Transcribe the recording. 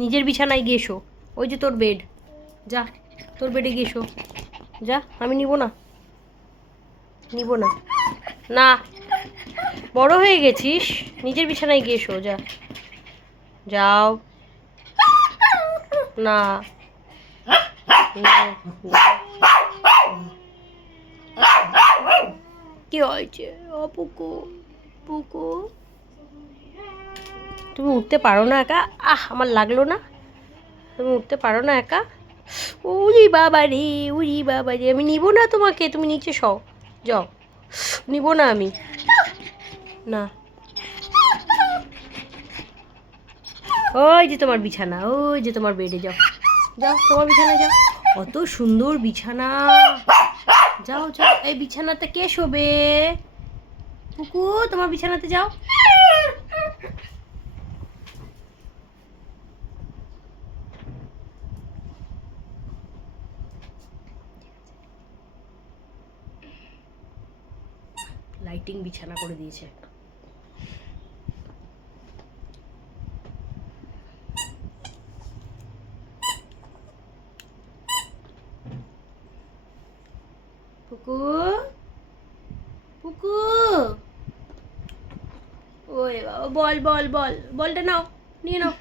নিজের বিছানায় গিয়ে শো। ওই যে তোর বেড, যা তোর বেডে গিয়ে শো। যা, আমি নিব না, নিব না। না, বড় হয়ে গেছিস, নিজের বিছানায় গিয়ে শো, যা। যাও না। কি হয়েছে ও পুকু? পুকু, তুমি উঠতে পারো না একা? আমার লাগলো না। তুমি উঠতে পারো না একা? উরি বাবা রে, উরি বাবা রে, আমি নিব না তোমাকে, তুমি নিচে শও, যাও। নিব না আমি, না। ওই যে তোমার বিছানা, ওই যে তোমার বেডে, যাও, যাও তোমার বিছানায় যাও। কত সুন্দর বিছানা, যাও যাও। এই বিছানাতে কে শোবে? কুকু, তোমার বিছানাতে যাও। লাইটিং বিছানা করে দিয়েছে। পুকু, পুকু, ওরে বাবা, বল বল বল, বলটা নাও, নিয়ে নাও।